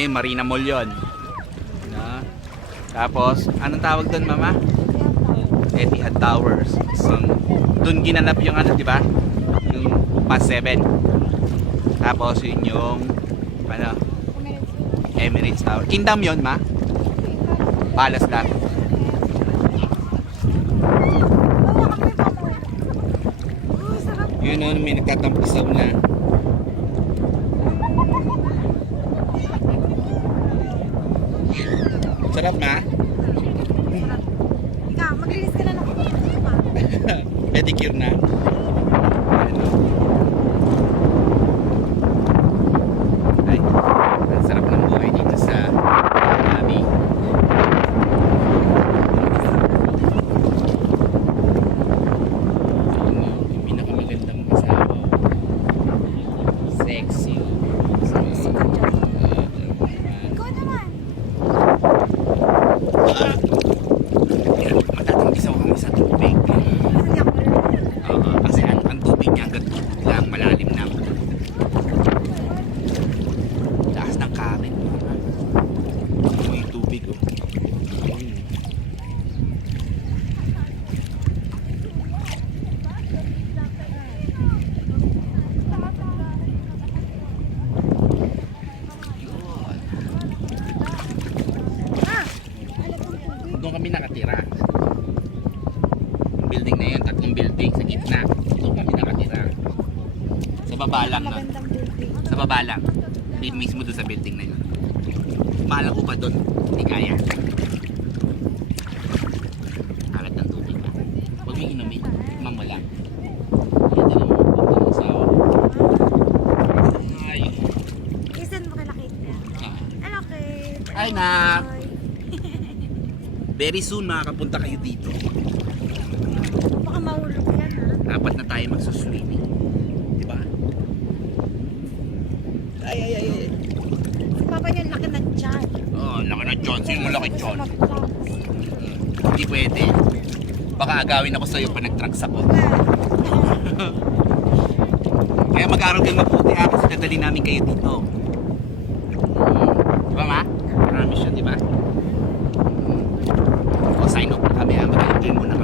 Ayun, Marina Mall yun. No? Tapos, anong tawag doon, mama? Etihad Towers. So, doon ginanap yung ano, di ba? Yung past 7. Tapos, yun yung ano, Emirates Tower. Kingdom yun, ma? Palace lang. Yun o, may nagtatampisaw na. Sarap na? Ikaw, maglinis ka na ng Pedicure na. Ay, ang sarap ng buhay dito sa Abu Dhabi. Yung pinakamagandang asawa. Sexy. Ikaw naman. Matatampisaw kami sa tubig. Kasi ang tubig niya hanggang tubig lang, malalim na. Taas ng karin. Ito yung tubig, oh. Doon kami nakatira. Yung building na yun, tatlong building sa gitna. Doon kami nakatira. Sa baba lang, no? Magandang building. Sa baba lang. Hindi mismo doon sa building na yun. Mahala ko pa doon. Hindi kaya. Kalat ng tubig na. Huwag mo inumin. Imam mo lang. Yan din ang mga asawa. Ayun. Isan mo kila Kate na. Hello, Kate. Hi, Nak. Very soon makakapunta kayo dito. Baka mahulog yan, ha? Dapat na tayo magsuswimming. Diba? Ay. Si Papa niya laki na dyan. Oh, laki na John. Sino mo laki John? Hindi pwede. Baka agawin ako sa'yo pa nag-trucks ako. Kaya mag-aaral kayo mabuti kasi dadali namin kayo dito. Diba, ma? Promise yun, diba? O, sign up na kami. Mag-enjoy muna